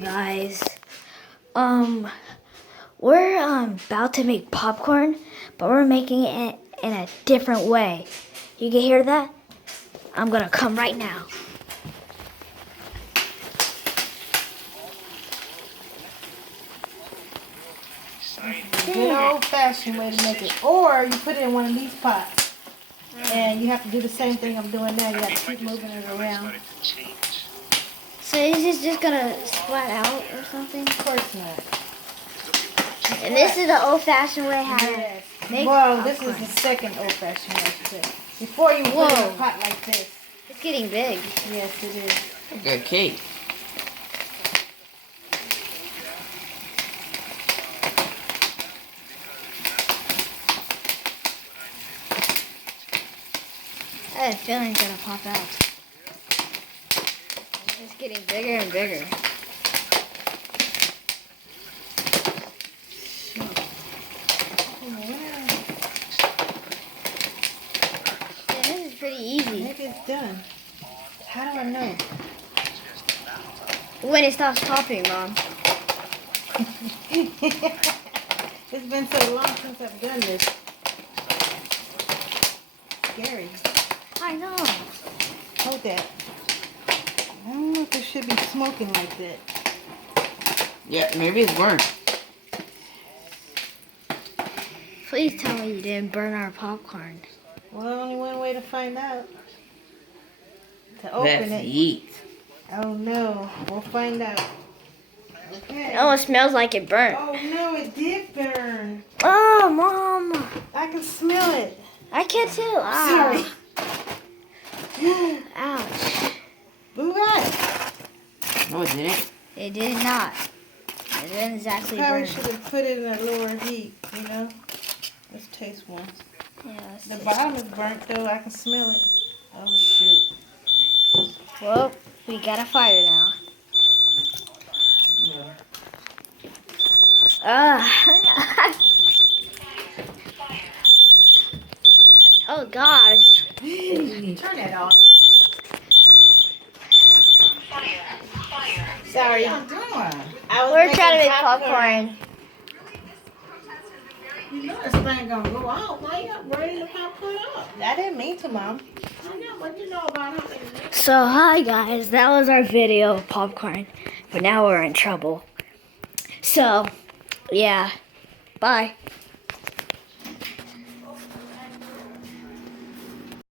Guys, we're about to make popcorn, but we're making it in a different way. You can hear that? I'm gonna come right now. Good old-fashioned way to make it. Or you put it in one of these pots. And you have to do the same thing I'm doing now. You have to keep moving it around. So is this just gonna splat out or something? Of course not. And this is the old-fashioned way how Yes. to make Well, popcorn. this is the second old-fashioned way to say. Before you put it in a pot like this. It's getting big. Yes, it is. Like a cake. I have a feeling it's gonna pop out. It's getting bigger and bigger. Yeah, this is pretty easy. Maybe it's done. How do I know? When it stops popping, Mom. It's been so long since I've done this. Scary. I know. Hold that. I don't know if it should be smoking like that. Yeah, maybe it's burnt. Please tell me you didn't burn our popcorn. Well, only one way to find out. To open Let's it. eat. Oh no, we'll find out. Okay. Oh, it smells like it burnt. Oh no, it did burn. Oh, Mom. I can smell it. I can too. Ah. Sorry. Ouch. Move out. No, it didn't. It did not. It didn't exactly Probably burn. should have put it in a lower heat, you know? Let's taste one. Yeah, let's The see. bottom is burnt though, I can smell it. Oh shoot. Well, we got a fire now. Oh gosh. Turn that off. Sorry. We're trying to make popcorn. You know this thing gonna go out. Why you not burning the popcorn up? I didn't mean to, Mom. I know, but you know about how many. So hi guys, that was our video of popcorn. But now we're in trouble. So, yeah. Bye.